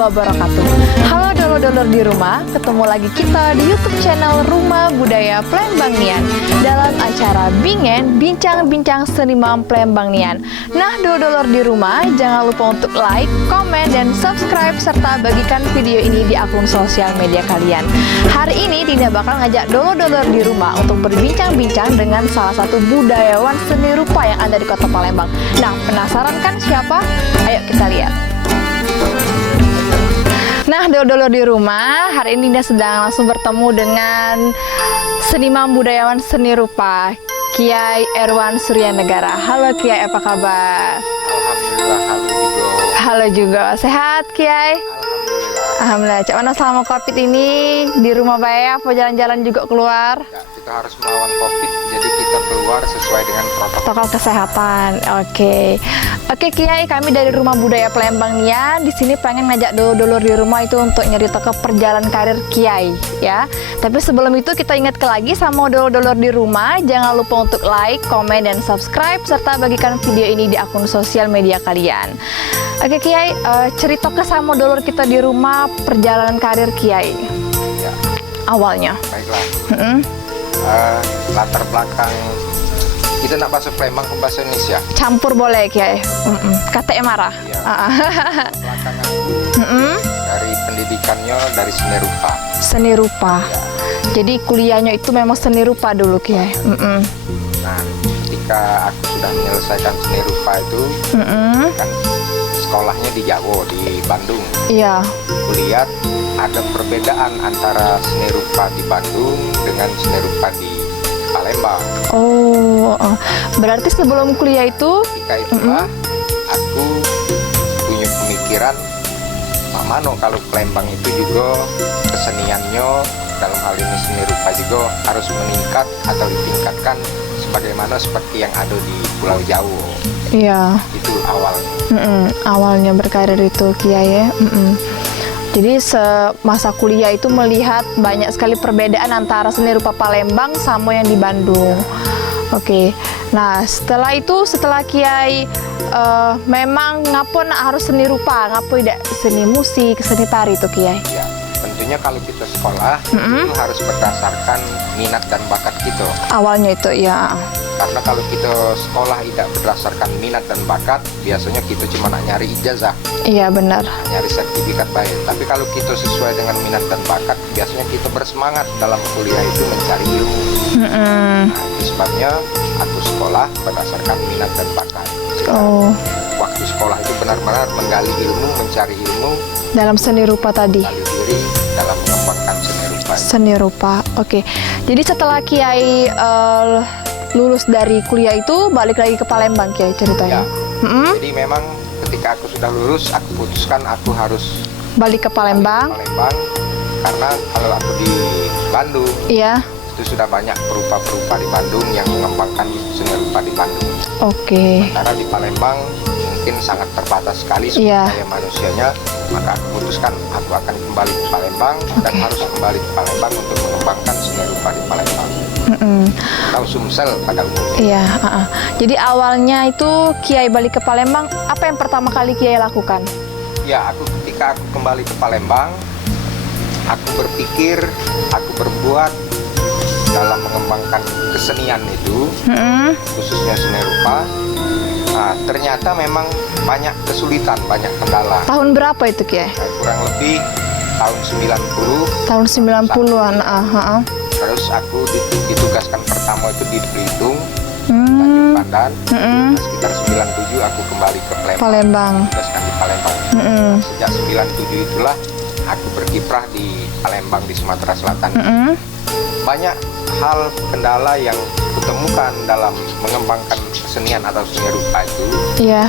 wabarakatuh. Halo dulur-dulur di rumah, ketemu lagi kita di YouTube channel Rumah Budaya Plembang Nian dalam acara Bingen, Bincang-Bincang Seniman Plembang Nian. Nah dulur-dulur di rumah, jangan lupa untuk like, komen, dan subscribe serta bagikan video ini di akun sosial media kalian. Hari ini Dinda bakal ngajak dulur-dulur di rumah untuk berbincang-bincang dengan salah satu budayawan seni rupa yang ada di Kota Palembang. Nah, penasaran kan siapa? Ayo kita lihat. Nah, dulur-dulur di rumah, hari ini Dinda sedang langsung bertemu dengan seniman budayawan seni rupa, Kiai Erwan Suryanegara. Halo Kiai, apa kabar? Alhamdulillah, Halo juga. Sehat Kiai? Alhamdulillah. Cak mana selama COVID ini di rumah Baya, apa jalan-jalan juga keluar? Ya, kita harus melawan COVID, jadi kita keluar sesuai dengan protokol kesehatan. Oke, Kiai, kami dari Rumah Budaya Plembang Nian di sini pengen ngajak dulur-dulur di rumah itu untuk nyerita ke perjalanan karir Kiai, ya. Tapi sebelum itu kita ingatkan lagi sama dulur-dulur di rumah, jangan lupa untuk like, komen, dan subscribe serta bagikan video ini di akun sosial media kalian. Oke Kiai, cerita ke sama dulur kita di rumah perjalanan karir Kiai. Ya. Awalnya. Baiklah. Latar belakang kita nak bahasa Palembang ke bahasa Indonesia. Campur boleh Kiai. Kata marah. Ya. Belakangan dari pendidikannya dari seni rupa. Seni rupa. Ya. Jadi kuliahnya itu memang seni rupa dulu Kiai. Nah, ketika aku sudah menyelesaikan seni rupa itu, kan sekolahnya di Jawa, di Bandung. Iya. Kulihat ada perbedaan antara seni rupa di Bandung dengan seni rupa di Palembang. Oh, berarti sebelum kuliah itu? Ketika itulah aku punya pemikiran, Mano kalau Palembang itu juga keseniannya dalam hal ini seni rupa juga harus meningkat atau ditingkatkan sebagaimana seperti yang ada di Pulau Jawa. Iya. Itu awalnya. Awalnya berkarir itu Kiai ya. Jadi semasa kuliah itu melihat banyak sekali perbedaan antara seni rupa Palembang sama yang di Bandung. Oke. Nah setelah Kiai memang ngapun harus seni rupa, ngapun tidak seni musik, seni tari itu Kiai? Ya, tentunya kalau kita sekolah itu harus berdasarkan minat dan bakat kita. Awalnya itu ya. Karena kalau kita sekolah tidak berdasarkan minat dan bakat, biasanya kita cuma nak nyari ijazah. Iya benar. Nyari sertifikat baik. Tapi kalau kita sesuai dengan minat dan bakat, biasanya kita bersemangat dalam kuliah itu mencari ilmu. Nah, itu sebabnya aku sekolah berdasarkan minat dan bakat. Waktu sekolah itu benar-benar menggali ilmu, mencari ilmu. Dalam seni rupa tadi. Menggali diri dalam mengembangkan seni rupa. Seni rupa, oke. Jadi setelah Kiai lulus dari kuliah itu balik lagi ke Palembang Kiai ceritanya. Ya. Jadi memang ketika aku sudah lulus, aku putuskan aku harus balik ke Palembang. Karena kalau aku di Bandung, iya, itu sudah banyak perupa-perupa di Bandung yang mengembangkan seni rupa di Bandung. Oke. Sementara di Palembang mungkin sangat terbatas sekali sumber daya manusianya, maka aku putuskan aku akan kembali ke Palembang dan harus kembali ke Palembang untuk mengembangkan seni rupa di Palembang. Atau Sumsel pada umumnya. Iya. Jadi awalnya itu Kiai balik ke Palembang, apa yang pertama kali Kiai lakukan? Ya, ketika aku kembali ke Palembang, aku berpikir, aku berbuat dalam mengembangkan kesenian itu, khususnya seni rupa. Nah, ternyata memang banyak kesulitan, banyak kendala. Tahun berapa itu Kiai? Kurang lebih tahun 90. Tahun 90-an. Terus aku ditugaskan pertama itu di Belitung, Tanjung Pandan. Sekitar 97 aku kembali ke Palembang. Ditugaskan di Palembang. Sejak 97 itulah aku berkiprah di Palembang di Sumatera Selatan. Banyak hal kendala yang kutemukan dalam mengembangkan kesenian atau seni rupa itu. Iya.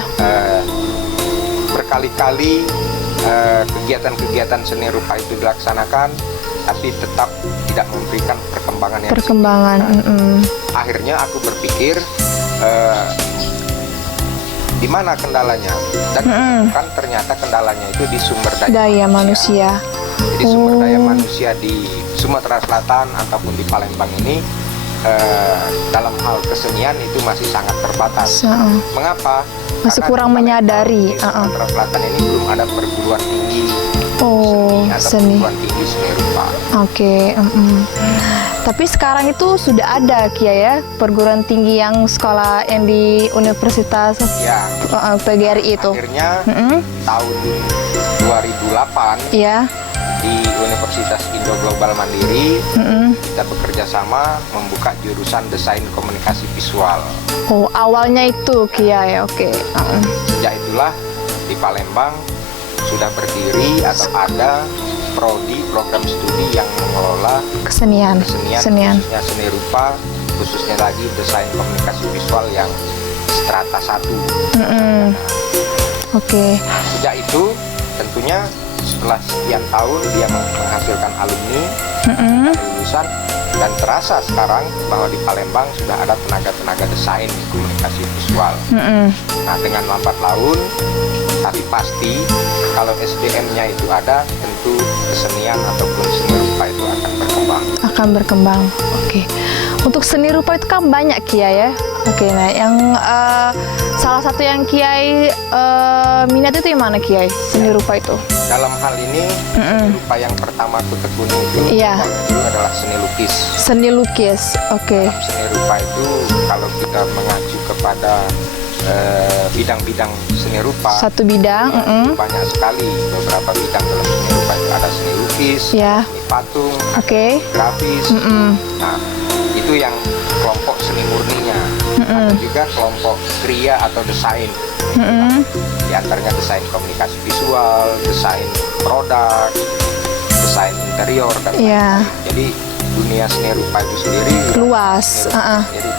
Berkali-kali kegiatan-kegiatan seni rupa itu dilaksanakan, tapi tetap tidak memberikan perkembangan yang signifikan. Akhirnya aku berpikir di mana kendalanya, dan kan ternyata kendalanya itu di sumber daya manusia. Jadi sumber daya manusia di Sumatera Selatan ataupun di Palembang ini dalam hal kesenian itu masih sangat terbatas. Mengapa? Masih kurang menyadari. Di Sumatera Selatan ini belum ada perguruan tinggi Oh, atau seni. perguruan tinggi seni rupa. Oke. Tapi sekarang itu sudah ada Kiai ya perguruan tinggi yang sekolah yang di Universitas Ya, PGRI itu. akhirnya tahun 2008 Iya. di Universitas Indo Global Mandiri kita bekerja sama membuka jurusan desain komunikasi visual. Oh, awalnya itu Kiai. Oke. Sejak itulah di Palembang sudah berdiri atau ada prodi program studi yang mengelola Kesenian. kesenian, khususnya seni rupa, khususnya lagi desain komunikasi visual yang strata 1. Oke. Sejak itu tentunya setelah sekian tahun dia menghasilkan alumni lulusan, dan terasa sekarang bahwa di Palembang sudah ada tenaga-tenaga desain komunikasi visual. Nah, dengan lambat laun tapi pasti kalau SDM-nya itu ada, tentu kesenian ataupun seni rupa itu akan berkembang. Akan berkembang. Oke. Untuk seni rupa itu kan banyak Kiai ya. Oke, nah yang salah satu yang Kiai minat itu yang mana Kiai? Seni rupa itu? Dalam hal ini seni rupa yang pertama aku tekuni itu Iya. itu adalah seni lukis. Seni lukis. Oke. Seni rupa itu kalau kita mengacu kepada bidang-bidang seni rupa, Satu bidang. banyak sekali beberapa bidang dalam seni rupa itu. Ada seni lukis, Ya. seni patung, Oke. grafis. Nah, itu yang kelompok seni murninya. Ada juga kelompok kriya atau desain. Di antaranya desain komunikasi visual, desain produk, desain interior dan Iya. lain-lain. Jadi dunia seni rupa itu sendiri Luas. seni rupa sendiri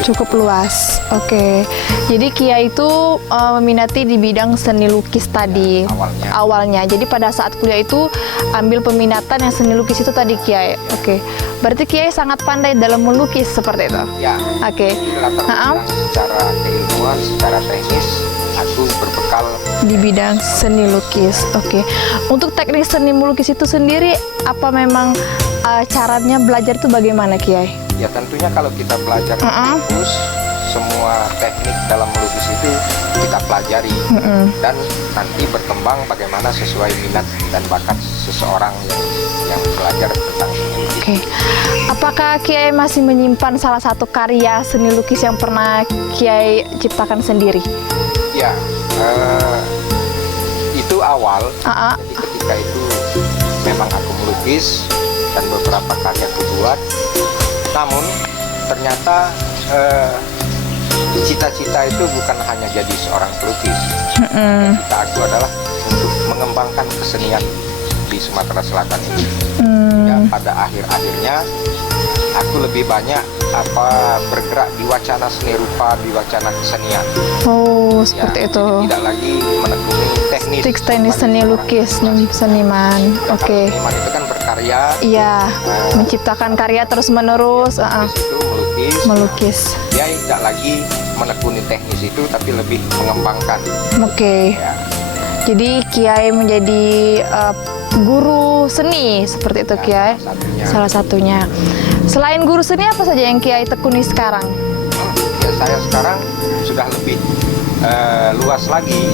Cukup luas. Oke. Jadi Kiai itu meminati di bidang seni lukis tadi. awalnya. Jadi pada saat kuliah itu ambil peminatan yang seni lukis itu tadi Kiai. Oke. Berarti Kiai sangat pandai dalam melukis seperti itu. Ya. Oke. Di latar belakang secara keilmuan, secara teknis, aku berbekal Di bidang seni lukis. Oke. Untuk teknik seni melukis itu sendiri apa memang caranya belajar itu bagaimana Kiai? ya tentunya kalau kita belajar melukis, semua teknik dalam melukis itu kita pelajari dan nanti berkembang bagaimana sesuai minat dan bakat seseorang yang belajar tentang seni lukis. Oke. Apakah Kiai masih menyimpan salah satu karya seni lukis yang pernah Kiai ciptakan sendiri? Ya, itu awal. Jadi ketika itu memang aku melukis dan beberapa karya aku buat. Namun ternyata cita-cita itu bukan hanya jadi seorang pelukis. Cita aku adalah untuk mengembangkan kesenian di Sumatera Selatan ini. Ya, pada akhir-akhirnya aku lebih banyak bergerak di wacana seni rupa, di wacana kesenian. Oh, seperti itu. Jadi tidak lagi menekuni teknis. Teknis seni lukis, seniman. Oke. Seniman itu kan berkarya. Iya, menciptakan karya terus-menerus. Itu melukis. Dia tidak lagi menekuni teknis itu, tapi lebih mengembangkan. Oke. Ya. Jadi Kiai menjadi guru seni seperti itu Kiai. Salah satunya. Selain guru seni apa saja yang Kiai tekuni sekarang? Ya, saya sekarang sudah lebih luas lagi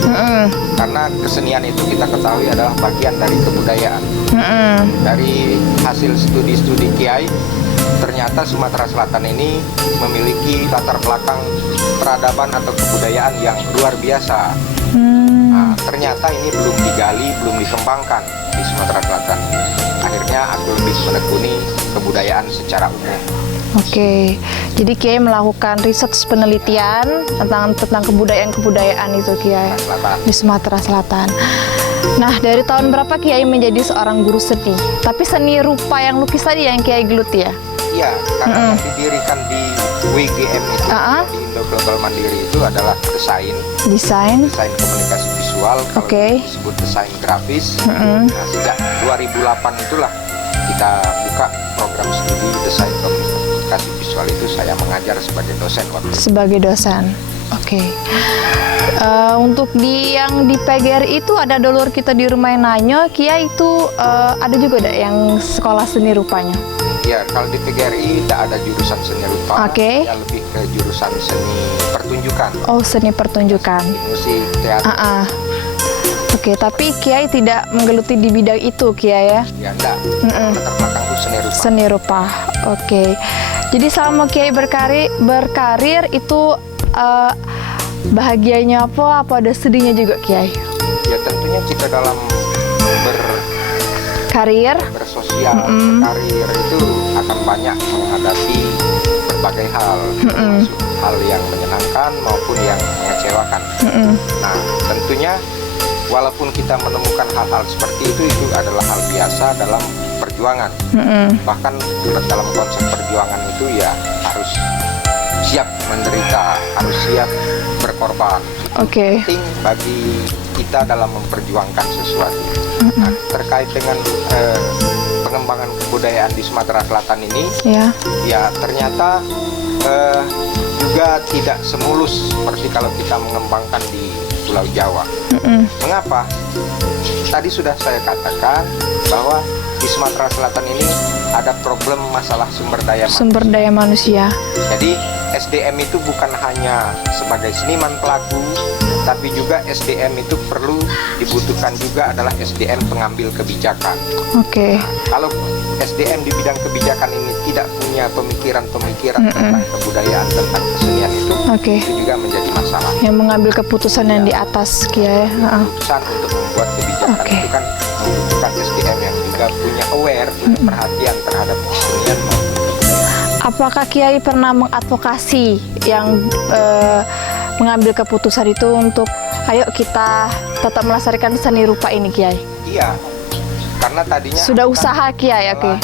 karena kesenian itu kita ketahui adalah bagian dari kebudayaan. Dari hasil studi-studi Kiai, ternyata Sumatera Selatan ini memiliki latar belakang peradaban atau kebudayaan yang luar biasa. Nah, ternyata ini belum digali, belum dikembangkan di Sumatera Selatan. Akhirnya aku lebih menekuni kebudayaan secara umum. Oke, jadi Kiai melakukan riset penelitian tentang kebudayaan itu Kiai di Sumatera Selatan. Nah, dari tahun berapa Kiai menjadi seorang guru seni? Tapi seni rupa yang lukis tadi yang Kiai geluti ya? Iya, karena yang didirikan di WGM itu di Indo Global Mandiri itu adalah desain komunikasi visual, kalau disebut desain grafis. Nah, sejak 2008 itulah kita buka program studi desain komunikasi visual itu. Saya mengajar sebagai dosen waktu itu. Sebagai dosen, oke. Untuk yang di PGRI itu ada dulur kita di rumah yang nanya, Kiai itu ada juga yang sekolah seni rupanya? Ya, kalau di PGRI tidak ada jurusan seni rupa, ya lebih ke jurusan seni pertunjukan. Oh, seni pertunjukan. Musik, teater. Oke, tapi Kiai tidak menggeluti di bidang itu, Kiai ya? Ya enggak, latar belakangku seni rupa. Seni rupa. Oke. Jadi selama Kiai berkarir itu bahagianya apa? Apa ada sedihnya juga, Kiai? Ya tentunya kita dalam Karir. bersosial, berkarir itu akan banyak menghadapi berbagai hal, termasuk hal yang menyenangkan maupun yang mengecewakan. Nah, tentunya walaupun kita menemukan hal-hal seperti itu adalah hal biasa dalam perjuangan. Bahkan dalam konsep perjuangan itu ya harus siap menderita, harus siap berkorban. Oke. Penting bagi kita dalam memperjuangkan sesuatu. Nah, terkait dengan pengembangan kebudayaan di Sumatera Selatan ini, ya ternyata juga tidak semulus seperti kalau kita mengembangkan di Pulau Jawa. Mengapa? Tadi sudah saya katakan bahwa di Sumatera Selatan ini ada problem masalah sumber daya manusia. Jadi SDM itu bukan hanya sebagai seniman pelaku, tapi juga SDM itu perlu dibutuhkan juga adalah SDM pengambil kebijakan. Oke. Kalau SDM di bidang kebijakan ini tidak punya pemikiran-pemikiran tentang kebudayaan, tentang kesenian itu juga menjadi masalah. Yang mengambil keputusan yang di atas, Kiai. Keputusan untuk membuat kebijakan itu kan membutuhkan SDM yang juga punya aware, punya perhatian terhadap kesenian. Apakah Kiai pernah mengadvokasi yang mengambil keputusan itu untuk ayo kita tetap melestarikan seni rupa ini, Kiai? Iya, karena tadinya sudah usaha Kiai, oke.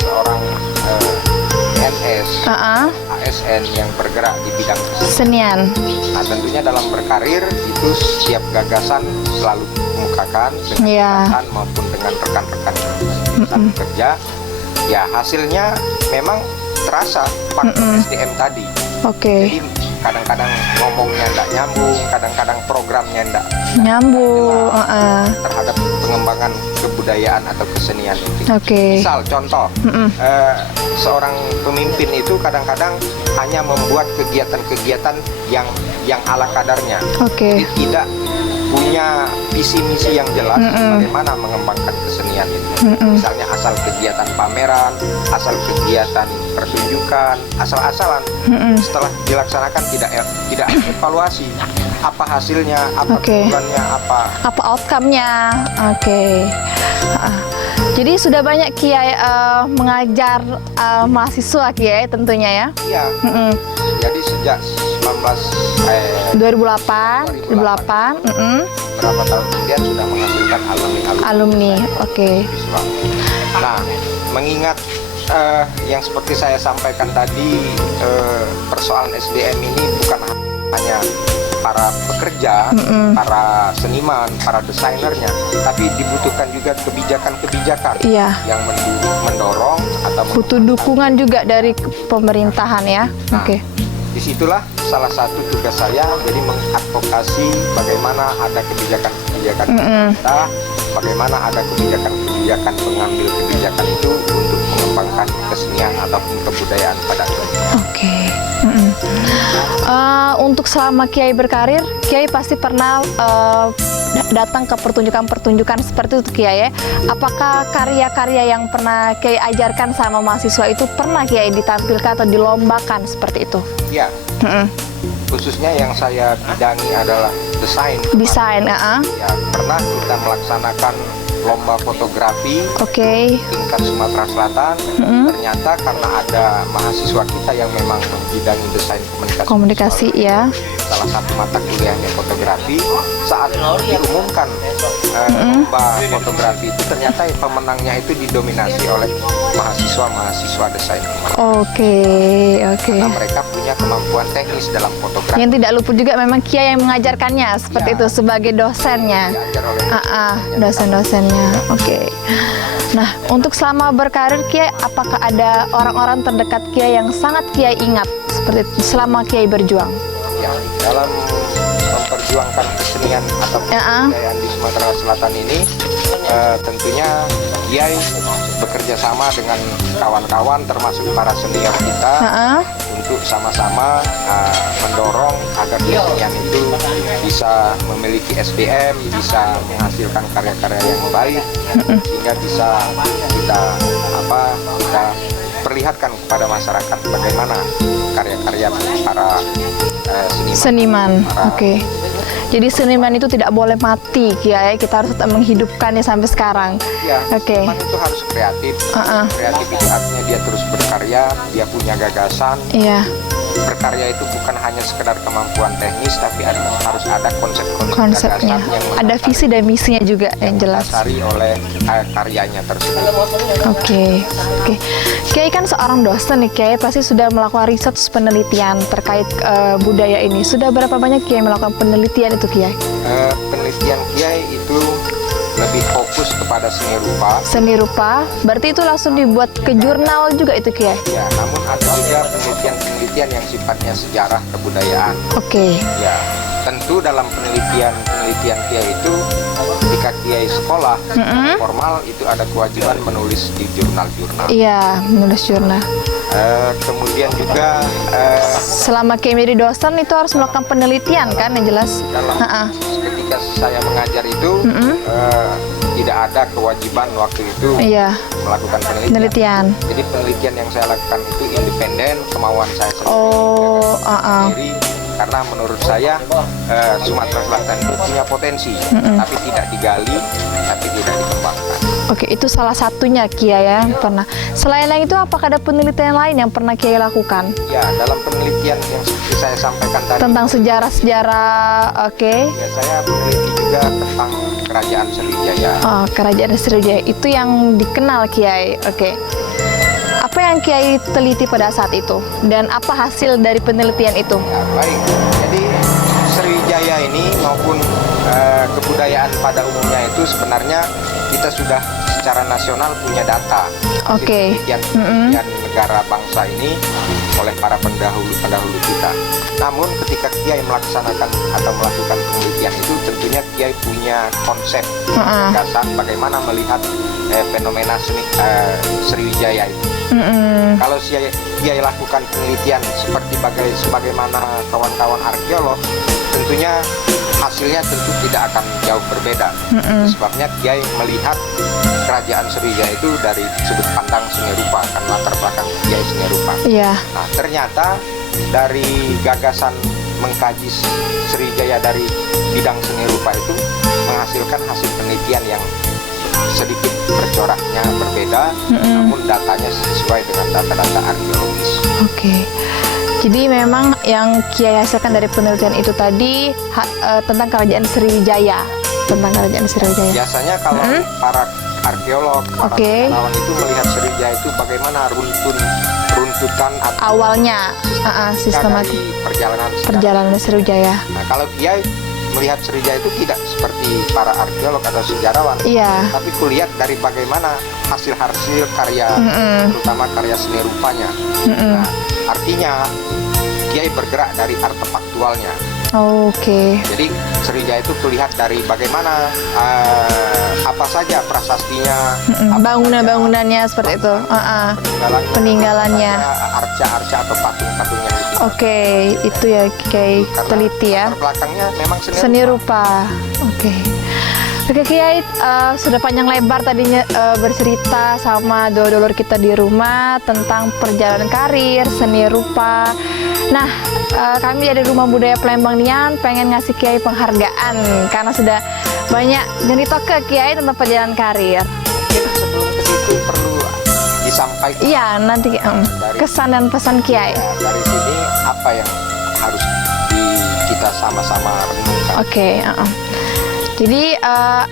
Seorang PNS, ASN yang bergerak di bidang kesenian. Nah, tentunya dalam berkarir itu setiap gagasan selalu kemukakan dengan atasan maupun dengan rekan-rekan saat bekerja. Ya hasilnya memang terasa faktor SDM tadi. Jadi kadang-kadang ngomongnya tidak nyambung, kadang-kadang programnya tidak nyambung terhadap pengembangan kebudayaan atau kesenian itu. Misal contoh, seorang pemimpin itu kadang-kadang hanya membuat kegiatan-kegiatan yang ala kadarnya, tidak punya visi misi yang jelas bagaimana mengembangkan kesenian itu. Misalnya asal kegiatan pameran, asal kegiatan pertunjukan, asal-asalan. Setelah dilaksanakan tidak evaluasi apa hasilnya, apa tujuannya, apa outcome-nya. Jadi sudah banyak Kiai mengajar mahasiswa, Kiai tentunya ya? Iya. Jadi sejak 2008. Berapa tahun kemudian sudah menghasilkan alumni. Nah, mengingat yang seperti saya sampaikan tadi, persoalan SDM ini bukan hanya para pekerja, para seniman, para desainernya, tapi dibutuhkan juga kebijakan-kebijakan yang mendorong atau butuh dukungan juga dari pemerintahan ya. Disitulah salah satu tugas saya, jadi mengadvokasi bagaimana ada kebijakan-kebijakan pemerintah, bagaimana ada kebijakan-kebijakan pengambil kebijakan itu untuk mengembangkan kesenian ataupun kebudayaan pada akhirnya. Untuk selama Kiai berkarir, Kiai pasti pernah datang ke pertunjukan-pertunjukan seperti itu, Kiai ya. Apakah karya-karya yang pernah Kiai ajarkan sama mahasiswa itu pernah Kiai ditampilkan atau dilombakan seperti itu? Ya, khususnya yang saya bidangi adalah desain. Ya, pernah kita melaksanakan lomba fotografi tingkat Sumatera Selatan. Ternyata karena ada mahasiswa kita yang memang membidangi desain komunikasi ya, salah satu mata kuliahnya fotografi, saat diumumkan lomba fotografi itu ternyata pemenangnya itu didominasi oleh mahasiswa desain komunikasi. Karena mereka punya kemampuan teknis dalam fotografi. Yang tidak luput juga memang Kiai yang mengajarkannya seperti itu sebagai dosennya. Dosen-dosennya. Nah, untuk selama berkarir Kiai, apakah ada orang-orang terdekat Kiai yang sangat Kiai ingat seperti itu selama Kiai berjuang? Ya, dalam memperjuangkan kesenian atau kebudayaan di Sumatera Selatan ini, tentunya Kiai bekerja sama dengan kawan-kawan termasuk para senior kita untuk sama-sama mendorong agar kesenian itu bisa memiliki SDM, bisa menghasilkan karya-karya yang baik, sehingga bisa kita perlihatkan kepada masyarakat bagaimana karya-karya para seniman. Oke. Jadi seniman itu tidak boleh mati, Kiai. Kita harus tetap menghidupkannya sampai sekarang. Ya, Oke. seniman itu harus kreatif. Kreatif itu artinya dia terus berkarya, dia punya gagasan. Iya. Berkarya itu bukan hanya sekedar kemampuan teknis, tapi harus ada konsep-konsep Konsepnya. gagasan yang Ada visi dan misinya juga yang jelas. didasari oleh karyanya tersebut. Oke. Kiai kan seorang dosen nih, Kiai pasti sudah melakukan riset penelitian terkait budaya ini. Sudah berapa banyak Kiai melakukan penelitian itu, Kiai? Penelitian Kiai itu lebih fokus kepada seni rupa. Seni rupa, berarti itu langsung dibuat ke jurnal juga itu, Kiai? Ya, namun ada juga penelitian yang sifatnya sejarah kebudayaan. Oke. Ya, tentu dalam penelitian Kiai itu ketika Kiai sekolah formal itu ada kewajiban menulis di jurnal-jurnal. Iya, menulis jurnal. Kemudian juga Selama Kiai menjadi dosen itu harus melakukan penelitian kan yang jelas. ketika saya mengajar itu tidak ada kewajiban waktu itu Iya. melakukan Penelitian. Jadi penelitian yang saya lakukan itu independen, kemauan saya sendiri. Sendiri, karena menurut saya Sumatera Selatan itu punya potensi, tapi tidak digali, tapi tidak dikembangkan. Oke, itu salah satunya Kiai yang pernah. Selain yang itu, apakah ada penelitian lain yang pernah Kiai lakukan? Ya, dalam penelitian yang seperti saya sampaikan tadi, Tentang sejarah-sejarah, oke. ya, saya meneliti juga tentang Kerajaan Sriwijaya. Oh, Kerajaan Sriwijaya itu yang dikenal Kiai, oke. Apa yang Kiai teliti pada saat itu? Dan apa hasil dari penelitian itu? Ya, baik. Jadi Sriwijaya ini maupun kebudayaan pada umumnya itu sebenarnya kita sudah secara nasional punya data. Oke. Penelitian negara bangsa ini oleh para pendahulu kita. Namun ketika Kiai melaksanakan atau melakukan penelitian itu, tentunya Kiai punya konsep gagasan bagaimana melihat fenomena Sriwijaya itu. Kalau Kiai lakukan penelitian sebagaimana kawan-kawan arkeolog, tentunya hasilnya tentu tidak akan jauh berbeda. Sebabnya Kiai melihat Kerajaan Sriwijaya itu dari sudut pandang seni rupa, kan latar belakang Kiai seni rupa. Iya. Nah, ternyata dari gagasan mengkaji Sriwijaya dari bidang seni rupa itu menghasilkan hasil penelitian yang sedikit bercoraknya berbeda, namun datanya sesuai dengan data-data arkeologis. Oke. Jadi memang yang Kiai hasilkan dari penelitian itu tadi tentang Kerajaan Sriwijaya. Biasanya kalau para arkeolog, para sejarawan itu melihat Sriwijaya itu bagaimana runtutan atau awalnya sistematik perjalanan Sriwijaya. Nah, kalau Kiai melihat Sriwijaya itu tidak seperti para arkeolog atau sejarawan, tapi kulihat dari bagaimana hasil-hasil karya, terutama karya seni rupanya. Nah, artinya Kiai bergerak dari artefaktualnya. Oke. Jadi Sriwijaya itu kulihat dari bagaimana apa saja prasastinya, bangunan-bangunannya seperti itu, peninggalannya, arca-arca atau patung-patung yang ditinggalkan. Oke, itu ya Kiai teliti ya. Belakangnya memang seni rupa. Oke, Kiai sudah panjang lebar tadinya bercerita sama dulur kita di rumah tentang perjalanan karir, seni rupa. Nah, kami dari Rumah Budaya Plembang Nian pengen ngasih Kiai penghargaan karena sudah banyak cerita ke Kiai tentang perjalanan karir. Sebelum ke situ perlu disampaikan. Iya, nanti kesan dan pesan Kiai. Ya, dari sini apa yang harus kita sama-sama renungkan. Oke. Jadi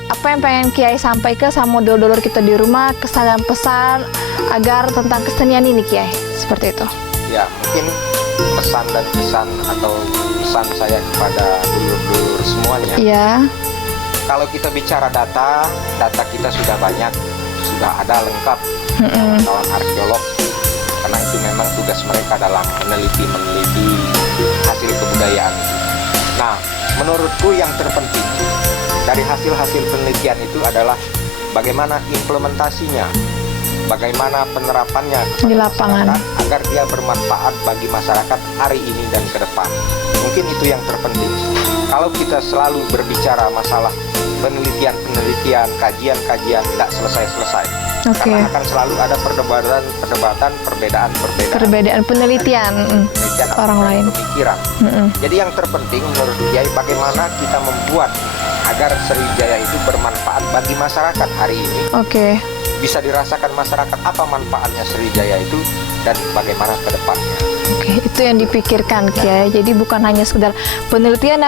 apa yang pengen Kiai sampaikan sama dulur-dulur kita di rumah, kesan dan pesan agar tentang kesenian ini Kiai, seperti itu. Ya, mungkin pesan dan pesan atau pesan saya kepada dulur-dulur semuanya. Iya. Kalau kita bicara data kita sudah banyak, sudah ada lengkap kawan arkeolog, karena itu memang tugas mereka dalam meneliti hasil kebudayaan. Nah, menurutku yang terpenting dari hasil-hasil penelitian itu adalah bagaimana implementasinya bagaimana penerapannya Di kepada lapangan. masyarakat agar dia bermanfaat bagi masyarakat hari ini dan ke depan. Mungkin itu yang terpenting. Kalau kita selalu berbicara masalah penelitian, kajian-kajian tidak selesai-selesai. Oke. Karena akan selalu ada perdebatan, perbedaan. Perbedaan penelitian Penelitian orang lain. pemikiran. Mm-mm. Jadi yang terpenting menurut Kiai bagaimana kita membuat agar Sriwijaya itu bermanfaat bagi masyarakat hari ini, Oke. bisa dirasakan masyarakat apa manfaatnya Sriwijaya itu dan bagaimana ke depannya. Oke, itu yang dipikirkan Kiai. Jadi bukan hanya sekedar penelitian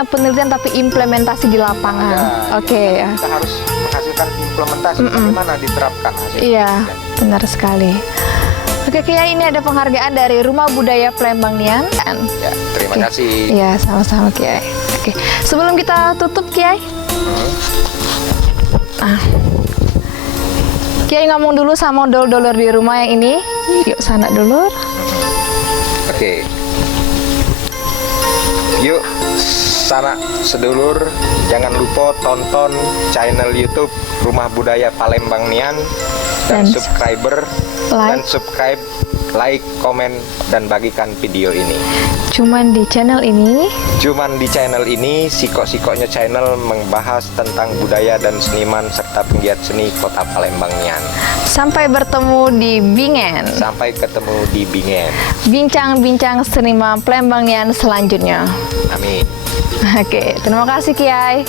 tapi implementasi di lapangan. Oke, ya. Kita harus menghasilkan implementasi bagaimana diterapkan hasil Iya, penelitian. benar sekali. Oke Kiai, ini ada penghargaan dari Rumah Budaya Palembang Nian. Ya, terima Oke. kasih. Iya, sama-sama Kiai. Oke, sebelum kita tutup Kiai, Kiai ngomong dulu sama dulur-dulur di rumah yang ini. Yuk sana dulur. Oke. Yuk sana sedulur, jangan lupa tonton channel YouTube Rumah Budaya Palembang Nian dan Dan subscribe, like, komen dan bagikan video ini. Cuman di channel ini. Cuman di channel ini sikok-sikoknya channel membahas tentang budaya dan seniman serta penggiat seni Kota Palembang Nian. Sampai bertemu di Bingen. Sampai ketemu di Bingen. Bincang-bincang seniman Palembang Nian selanjutnya. Amin. Oke, terima kasih Kiai.